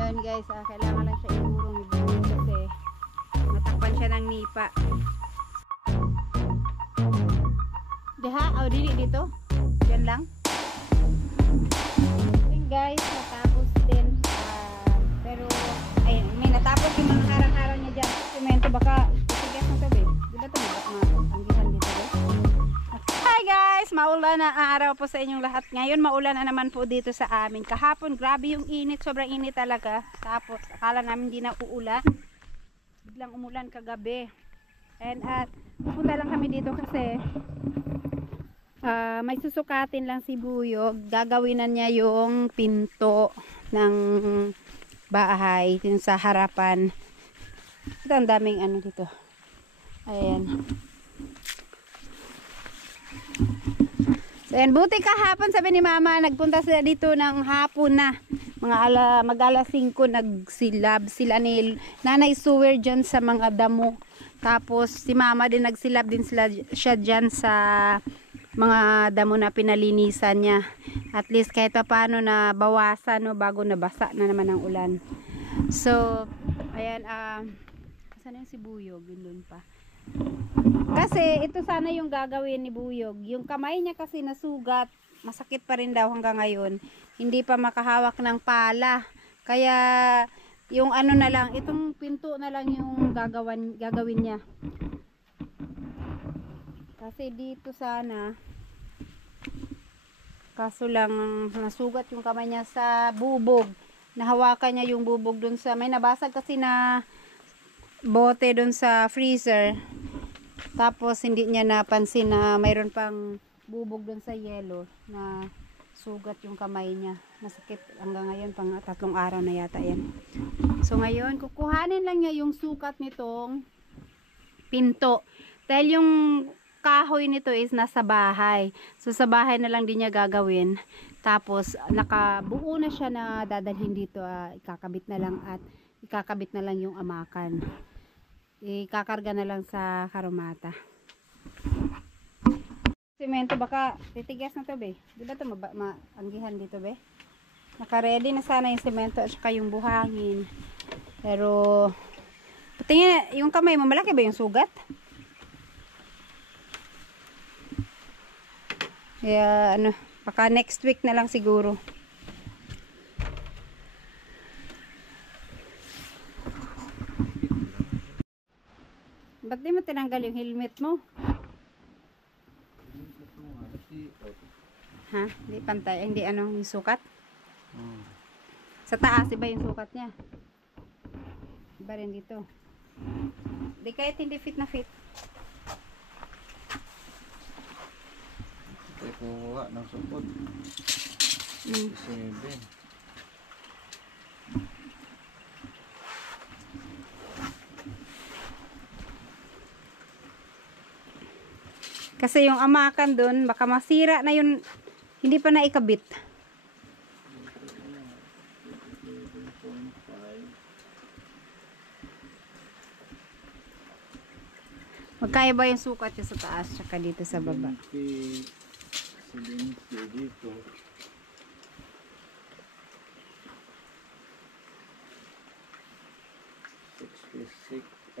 Yun guys, kailangan lang siya igurong kasi matakpan siya ng nipa. Diha, dili dito. Yan lang. Yun guys, natapos din. Pero, ayun, may natapos yung mga harang-harang niya dyan. Semento, baka isigas mo sabi. Diba ito? Anggihan dito guys. Hi guys! Maulan na araw po sa inyong lahat. Ngayon maulan na naman po dito sa amin. Kahapon grabe yung init. Sobrang init talaga. Tapos akala namin hindi na uulan. Biglang umulan kagabi. And pupunta lang kami dito kasi may susukatin lang si Buyog. Gagawinan niya yung pinto ng bahay. Yung sa harapan. Ito ang daming ano dito. Ayan. So, ayan, buti kahapon sabi ni mama, nagpunta sila dito ng hapon na. Mag-alas 5 nagsilab sila ni Nanay Sewer dyan sa mga damo. Tapos si mama din nagsilab din siya dyan sa mga damo na pinalinisan niya. At least kahit pa paano na bawasan no, bago nabasa na naman ang ulan. So, ayan, saan yung si Buyog? Yun pa. Kasi ito sana yung gagawin ni Buyog. Yung kamay niya kasi nasugat, masakit pa rin daw hanggang ngayon. Hindi pa makahawak ng pala. Kaya yung ano na lang, itong pinto na lang yung gagawin niya. Kasi dito sana, kaso lang nasugat yung kamay niya sa bubog. Nahawakan niya yung bubog dun sa, may nabasag kasi na bote dun sa freezer. Tapos hindi niya napansin na mayroon pang bubog dun sa yelo na sugat yung kamay niya. Masakit hanggang ngayon, pang 3 araw na yata yan. So ngayon, kukuhanin lang niya yung sukat nitong pinto. Dahil yung kahoy nito is nasa bahay. So sa bahay na lang din niya gagawin. Tapos nakabuo na siya na dadalhin dito. Ikakabit na lang at ikakabit na lang yung amakan. Ikakarga na lang sa karomata. Semento, baka titigas na to be. Diba ito maanggihan dito be? Naka-ready na sana yung semento at saka yung buhangin. Pero tingin, yung kamay mo malaki ba yung sugat? Kaya ano, baka next week na lang siguro. Ba't di mo tinanggal yung helmet mo? Ha? Hindi pantay, hindi ano, yung sukat? Sa taas, iba yung sukat niya. Iba rin dito. Di kahit hindi fit na fit. Ito kuha ng supot. 7. Kasi yung amakan dun, baka masira na yun, hindi pa naikabit. Magkaya ba yung sukat yung sa taas, tsaka dito sa baba? 70 dito.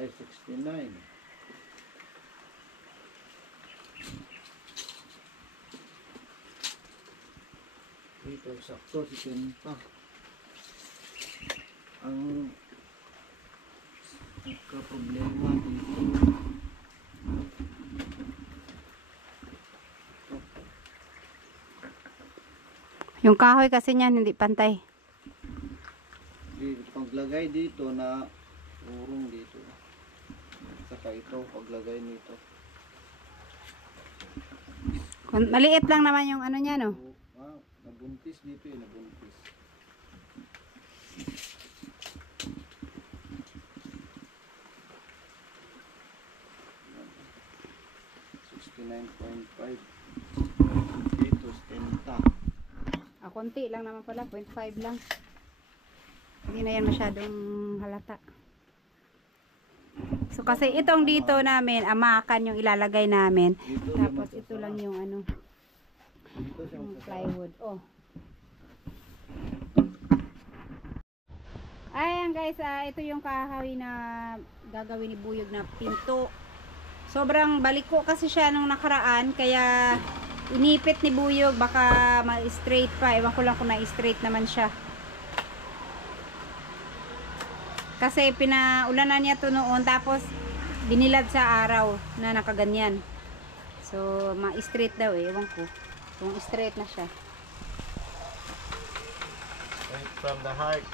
69. Dito sakto 70. Ang problema dito. Yung kahoy kasi niyan hindi pantay. Paglagay dito na urong dito. Saka ito paglagay nito. Maliit lang naman yung ano niya, no? Nabuntis dito eh, nabuntis. $69.5 dito, 70. Konti lang naman pala, 0.5 lang. Hindi na yan masyadong halata. So kasi itong dito namin, amakan yung ilalagay namin. Tapos ito lang yung ano, yung plywood. Oh. Ayan guys, ito yung kahoy na gagawin ni Buyog na pinto. Sobrang baliko kasi siya nung nakaraan, kaya inipit ni Buyog, baka ma-straight pa. Ewan ko lang kung na-straight naman siya. Kasi pinaulanan niya to noon, tapos binilad sa araw na nakaganyan. So, ma-straight daw eh, ewan ko kung straight na siya. Right from the heart.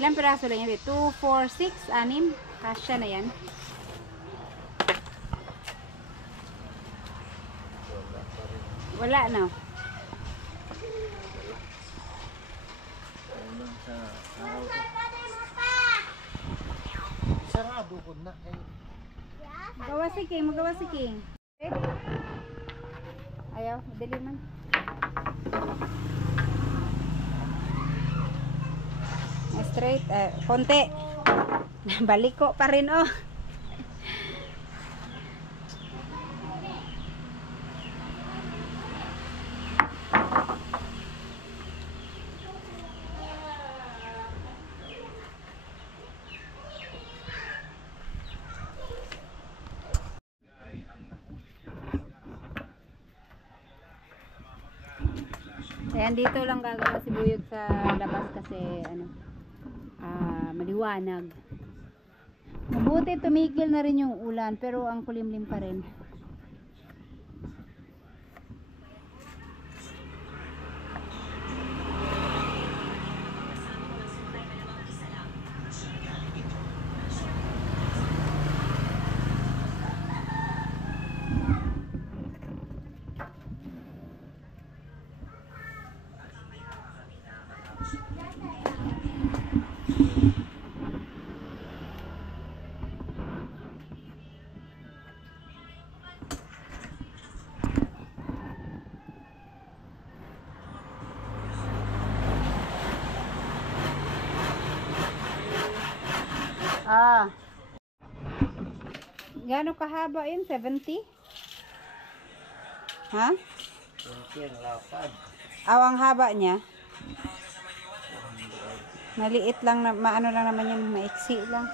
Ilang piraso lang yan? 2, 4, 6, 6. Kasya na yan. Wala na. Sa araw ko. Sarado ko na eh. Magawa si King, magawa si King. Ayaw, dali man. Straight, konti. Baliko pa rin oh. Ayan, dito lang gagawa si Buyog sa labas kasi ano, maliwanag. Mabuti tumigil na rin yung ulan, pero ang kulimlim pa rin. Gano'ng kahaba yun? 70? Ha? Yung lapad. Ang haba niya? Maliit lang, na, maano lang naman yan, maiksi lang.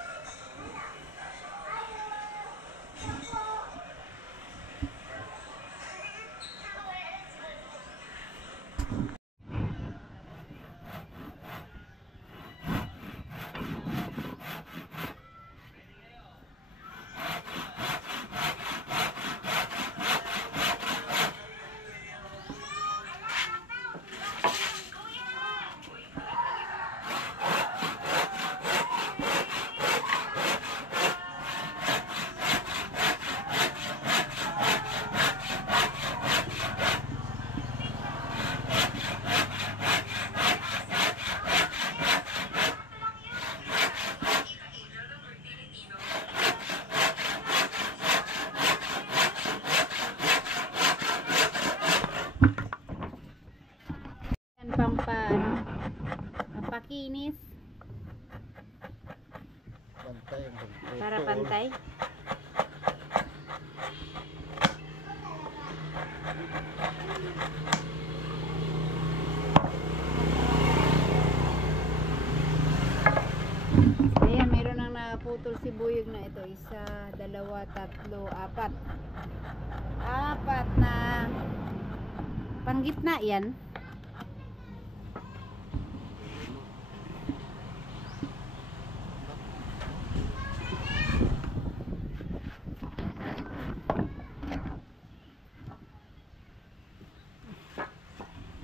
Pampakinis Pantay ang pagputo. para pantay. Ayan, mayroon nang naputol si Buyog na ito. 1, 2, 3, 4. 4 na panggitna yan.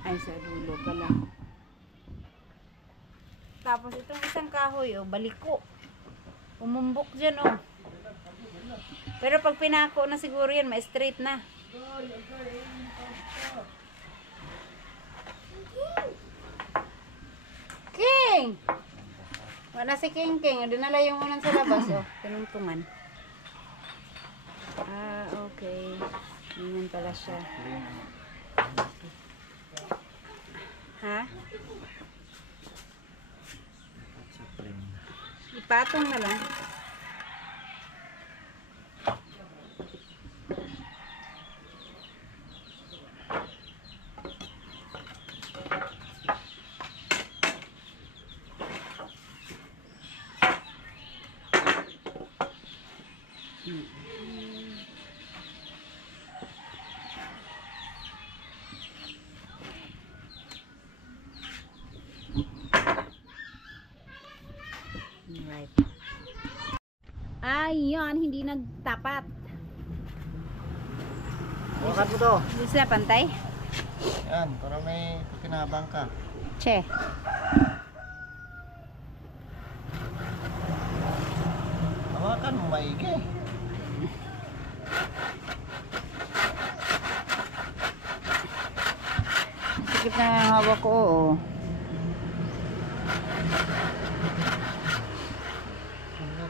Ay, sa dulo pala. Tapos itong isang kahoy, oh, baliko. Umumbok dyan, oh. Pero pag pinako na siguro yan, ma-straight na. King! Wala si King King. Dinala yung unan sa labas, oh. Tinungtungan. Okay. Ganyan pala siya. Ha? Ipatong na lang. hindi nagtapat. Hawakan mo to. Hindi sila pantay. Yan, para may pakinabang ka. Che. Hawakan mo maigi. Sikip na ang hawak ko, oo.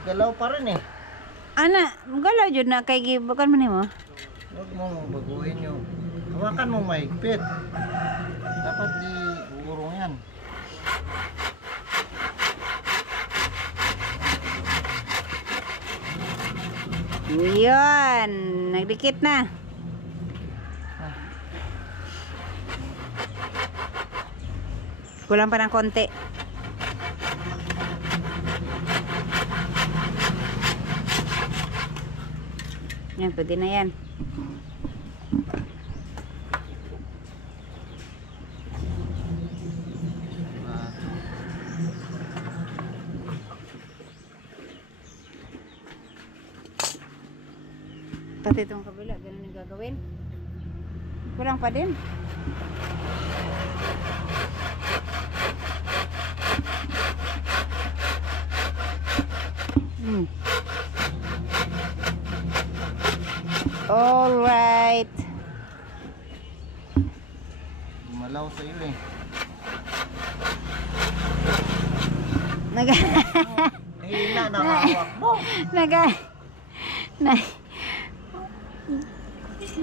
Galaw pa rin eh. Ana, galaw jud na kay gibukan man nimo. Huwag mong baguhin yung... Hawakan mo mahigpit. Dapat di uurong yan. Yun, nagdikit na. Kulang pa ng konti. Yan, pwede na yan. Pati itong kabila, ganun yung gagawin. Kulang pa din. Alright. Malaw sa iyo eh. Hila na hawak mo.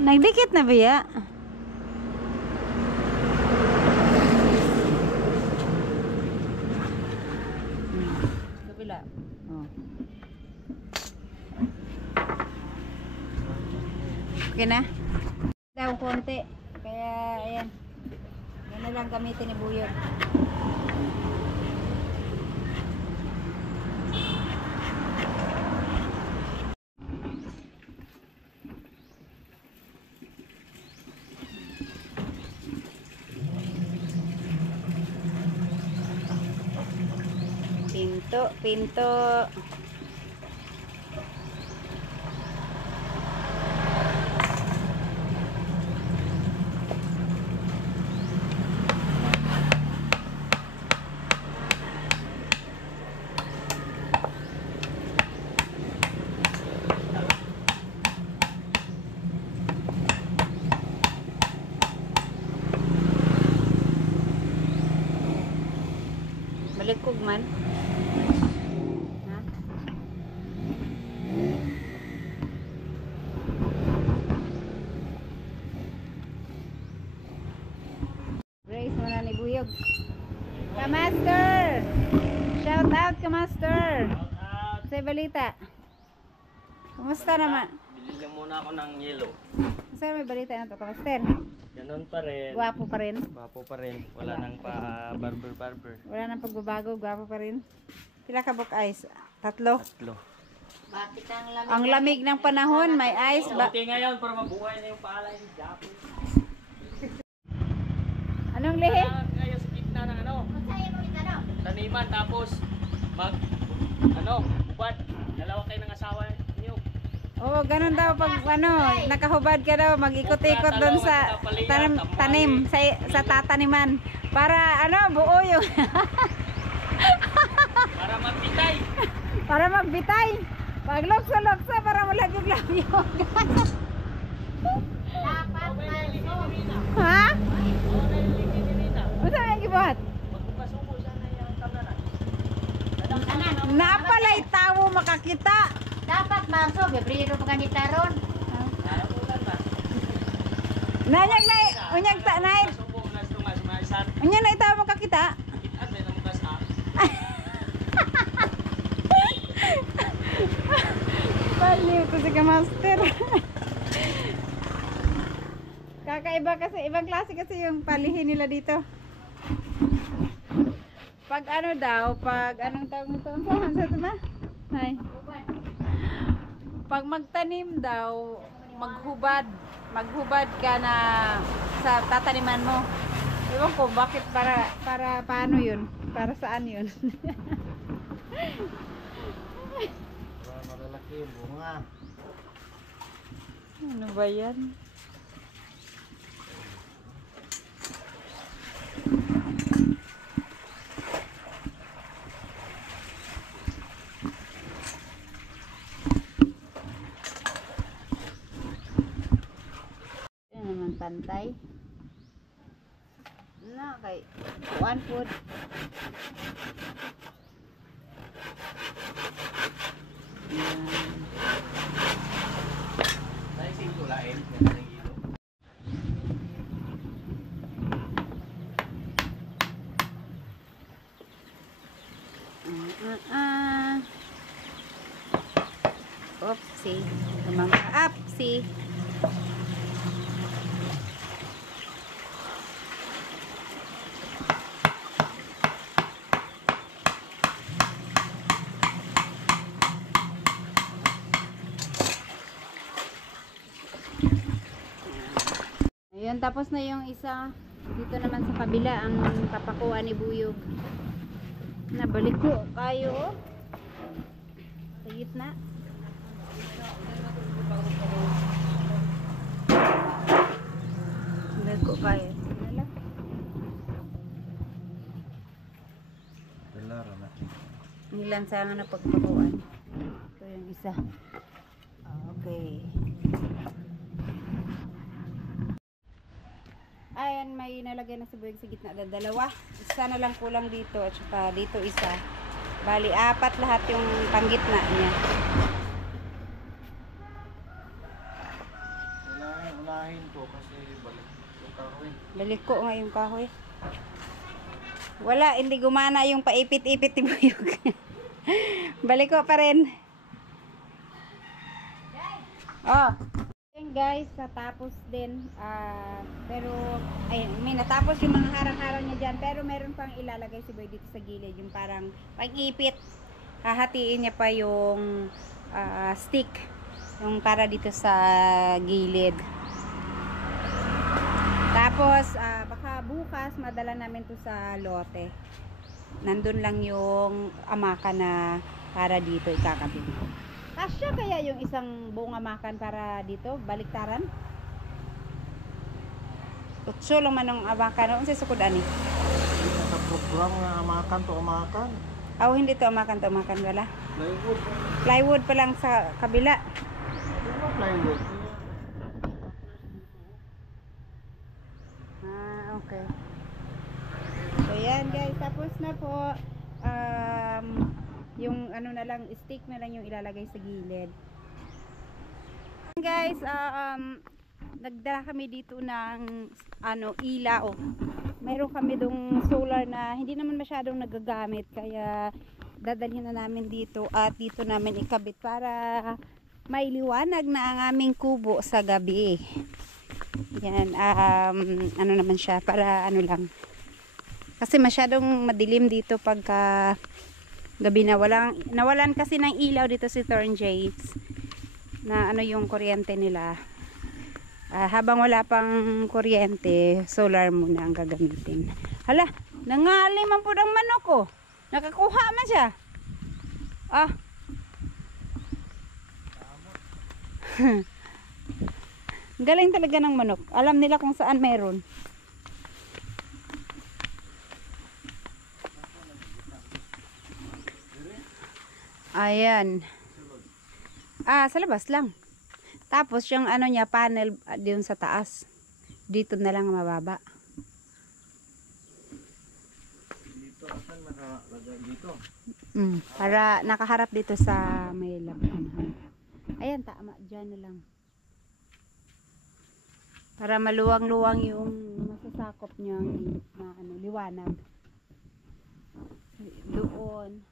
Nagdikit na ba ya? Kabila. Oh. Okay na? Daw konti. Kaya ayan. Yan na lang gamitin ni Buyog. Pinto. Malikog man. Grace mo na ni Buyog. Kamaster! Shout out, Kamaster! Sa balita. Kumusta naman? Bili lang muna ako ng yelo. Saan may balita na to, Kamaster? Ganun pa rin. Gwapo pa rin. Gwapo pa rin. Wala nang pa barber. Wala nang pagbabago, gwapo pa rin. Pila ka book ice? 3? 3. Ang lamig ng panahon, may ice ba? Buti ngayon para mabuhay na yung palay ni Japo. Anong lihi? Kayo sa gitna ng taniman tapos ubad. Dalawa kayo ng asawa niyo. Oo, ganun daw pag nakahubad ka daw, mag-ikot-ikot doon sa tanim, sa tataniman. Para buo yung... Para magbitay. Para magbitay. Pag lokso-lokso, para malagog-lagyog. Ha? Ano ang gibuhat? Magpapasuko sana yung kamera. Napalay tawo makakita. Dapat maso, bebrido pa ganita ron. Nanyag na, unyag ta na. Subok na tungas maisan. Unyag na itaw makakita. Kitaan na ng mukas ha. Baliw ko si Kamaster. Kakaiba kasi, ibang klase kasi yung palihin nila dito. Pag pag anong tawag nito? Saan sa tuma? Hay. Pag magtanim daw, maghubad ka na sa tataniman mo. Ewan ko bakit para paano yun? Para saan yun? Para malalaki yung bunga. Ano ba yan? Yan naman pantay. Na kay one food. Naising tulain. Yan ang ilo. Oopsie. Mga apsi. Ayun, tapos na yung isa. Dito naman sa kabila ang papakuan ni Buyog. Nabalik ko kayo. Oh. Sa gitna. Nabalik ko kayo. Wala. Pilara na. Nilan sa nga na pagpakuan. Ito yung isa. Okay. Ayan, may nalagay na si Buyog sa gitna. Dalawa. Isa na lang kulang dito. At saka dito isa. Bali, 4 lahat yung panggitna niya. Kailangan unahin to kasi balik yung kahoy. Balik ko nga yung kahoy. Wala, hindi gumana yung paipit-ipit ni Buyog. Balik ko pa rin. Oh. Ayan guys, natapos din. Pero, ayun, may natapos yung mga harang-harang niya dyan. Pero meron pang ilalagay si Boy dito sa gilid. Yung parang pag-ipit. Hahatiin niya pa yung stick. Yung para dito sa gilid. Tapos, baka bukas madala namin to sa lote. Nandun lang yung amaka na para dito ikakabit. Kasya kaya yung isang buong amakan para dito? Baliktaran? Utso lang man ang amakan. Ano sa sukod ani? Sa program nga amakan to amakan. Oh, hindi to amakan wala. Plywood. Plywood pa lang sa kabila. Ano plywood? Okay. So yan guys, tapos na po. Yung ano na lang, stick na lang yung ilalagay sa gilid. Guys, nagdala kami dito ng ilaw. Meron kami dong solar na hindi naman masyadong nagagamit, kaya dadalhin na namin dito at dito namin ikabit para may liwanag na ang aming kubo sa gabi. Yan, ano naman siya, para ano lang. Kasi masyadong madilim dito pagka gabi na. Nawalan kasi ng ilaw dito si Thorn James. Na ano yung kuryente nila. Habang wala pang kuryente, solar muna ang gagamitin. Hala, nangali man po ang manok ko. Nakakuha man siya. Galing talaga ng manok. Alam nila kung saan meron. Ayan. Sa labas lang. Tapos yung ano niya, panel doon sa taas. Dito na lang mababa. Dito asan nakalagay dito? Para nakaharap dito sa may labahan. Ayan, tama. Diyan na lang. Para maluwang-luwang yung masasakop niyang liwanag. Doon.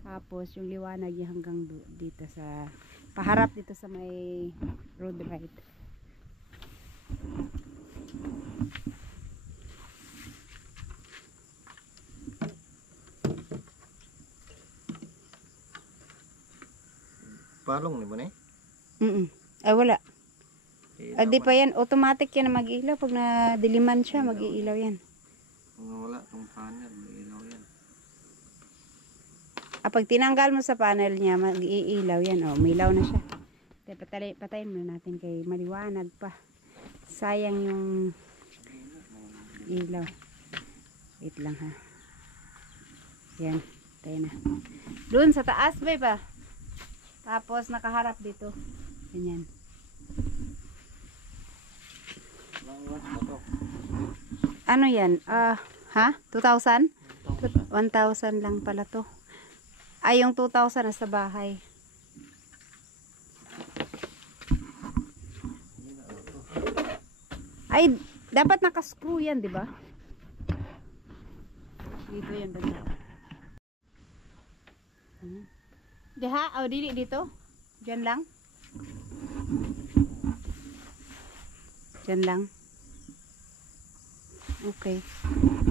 Tapos yung liwanag niya hanggang dito sa paharap dito sa may road right. Palong ni mo na Ay wala. eh. Di pa yan, automatic yan na mag-ilaw. Pag nadiliman siya, mag-iilaw yan. Kung wala tong panel, may ilaw yan. Pag tinanggal mo sa panel niya, mag-iilaw yan. Oh, umilaw na siya. Patayin muna natin kay maliwanag pa. Sayang yung ilaw. Wait lang ha. Yan. Tayo na. Doon sa taas ba? Tapos nakaharap dito. Ganyan. Ano yan? Ha? 2,000? 1,000 lang pala to. Ay, yung 2,000 nasa bahay. Ay, dapat nakascrew yan, di ba? Dito yan banda. Diha? O, dili dito? Diyan lang? Diyan lang? Okay.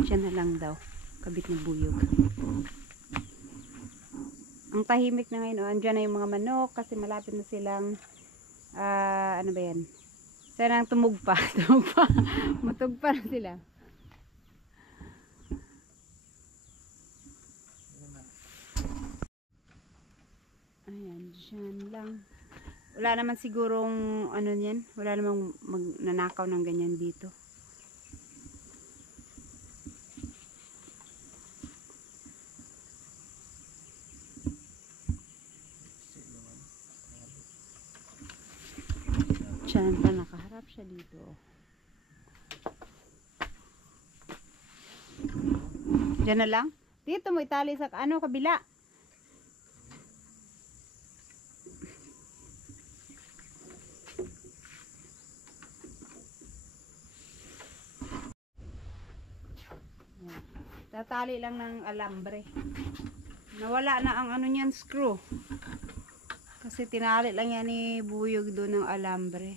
Diyan na lang daw. Kabit ng buyog. Ang tahimik na ngayon. Andyan na yung mga manok kasi malapit na silang ano ba yan? Sanang tumugpa. Matugpa na sila. Ayan, dyan lang. Wala naman sigurong ano yan. Wala namang magnanakaw ng ganyan dito. Diyan pa nakaharap siya dito. Diyan na lang. Dito mo itali sa ano kabila. Tatali lang ng alambre. Nawala na ang ano niyan, screw. Kasi tinali lang yan ni Buyog doon ng alambre.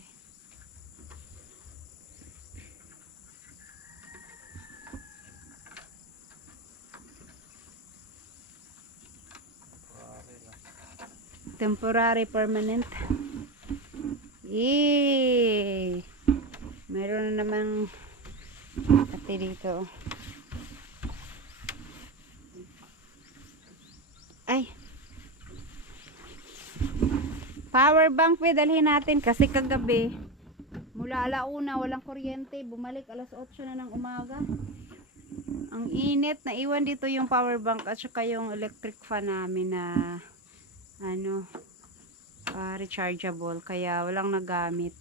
Temporary, permanent. Yee! Meron na namang ate dito. Ay! Power bank dalhin natin kasi kagabi mula alauna walang kuryente, bumalik alas 8 na ng umaga. Ang init, naiwan dito yung power bank at saka yung electric fan namin na ano rechargeable, kaya walang nagamit.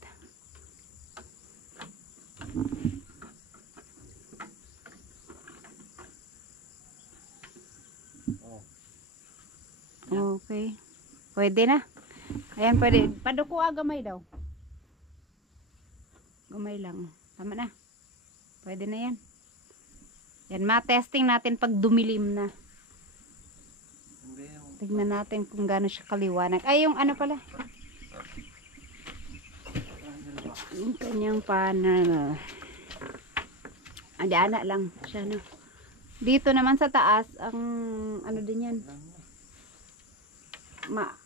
Okay, pwede na. Ayan, pwede. Paduko gamay daw. Gamay lang. Tama na. Pwede na yan. Yan, ma-testing natin pag dumilim na. Tingnan natin kung gaano siya kaliwanag. Ay, yung ano pala. Yung kanyang panel. Ana lang siya, no? Dito naman sa taas, ang ano din yan.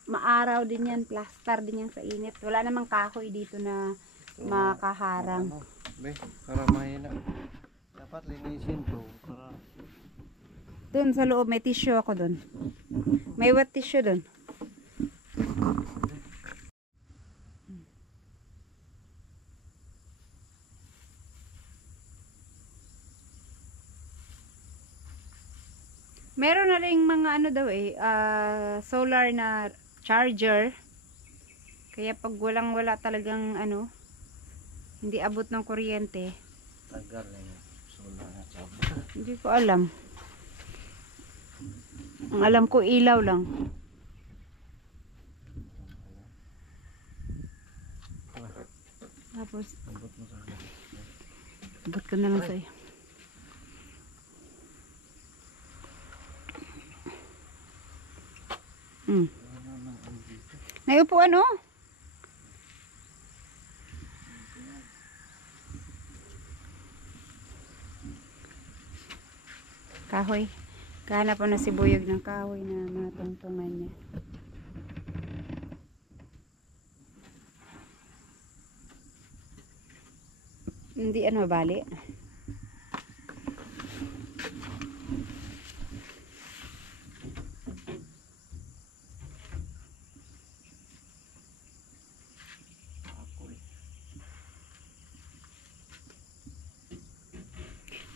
Maaraw din yan, plaster din yan sa init. Wala namang kahoy dito na makaharang. Para mahina. Dapat linisin to. Doon sa loob may tissue ako doon. May wet tissue doon. Meron na ring mga ano daw solar na charger. Kaya pag wala talagang ano, hindi abot ng kuryente. Tagal na yung solar na charger. Hindi ko alam. Ang alam ko ilaw lang. Tapos abot ko na lang sa'yo. Naiupo ano? Kahoy. Kahanap po na si Buyog ng kahoy na matungtungan niya. Hindi ano mabali.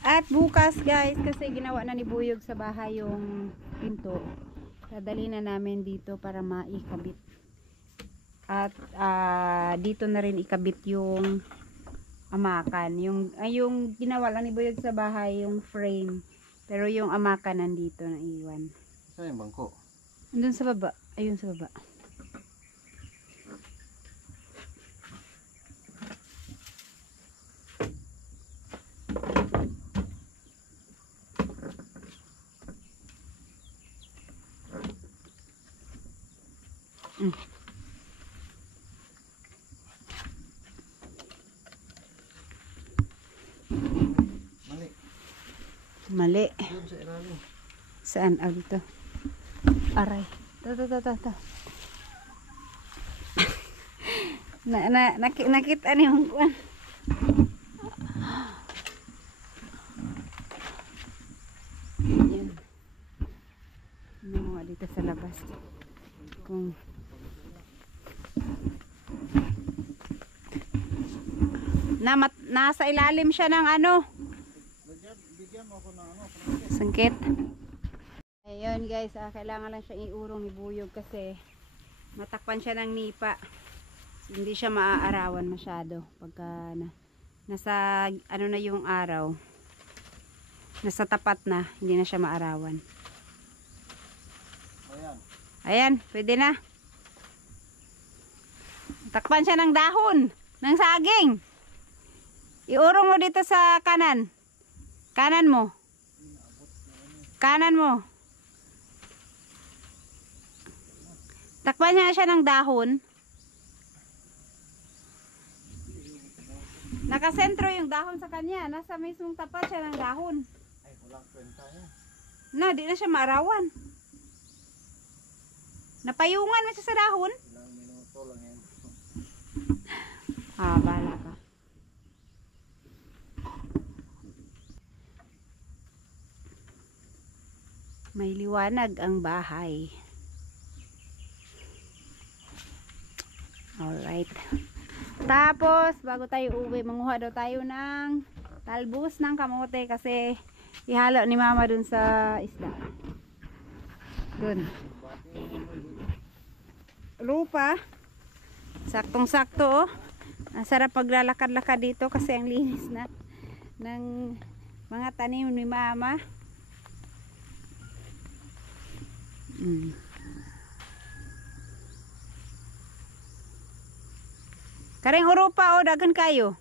At bukas guys, kasi ginawa na ni Buyog sa bahay yung pinto. Dadali na namin dito para maikabit. At dito na rin ikabit yung amakan. Yung ginawa lang ni Buyog sa bahay, yung frame. Pero yung amakan nandito na iwan. Saan yung bangko? Andun sa baba. Ayun sa baba. Mali. Mali. Doon sa ilalim. Saan? Dito. Aray. Ito. Nakita niyo yung kuwan. Yan. Ano dito sa labas. Kung nasa ilalim siya ng ano. Bigyan mo ako ng ano. Sangkit. Ayun guys, kailangan lang siya iurong ni Buyog kasi matakpan siya ng nipa. Hindi siya maaarawan masyado pagka nasa ano na yung araw. Nasa tapat na, hindi na siya maarawan. Ayan. Ayan, pwede na. Takpan siya ng dahon, ng saging. Iurong mo dito sa kanan. Kanan mo. Kanan mo. Takpan niya siya ng dahon. Nakasentro yung dahon sa kanya. Nasa mismong tapat siya ng dahon. Ay, walang kwenta niya. Na, di na siya maarawan. Napayungan mo siya sa dahon. Ilang minuto lang yan. Bala ka. May liwanag ang bahay. Alright. Tapos, bago tayo uwi, manguha daw tayo ng talbos ng kamote kasi ihalo ni mama dun sa isda. Dun. Lupa. Saktong-sakto, oh. Ang sarap paglalakad-lakad dito kasi ang linis na ng mga tanim ni mama. Karing urupa, oh, dagan kayo.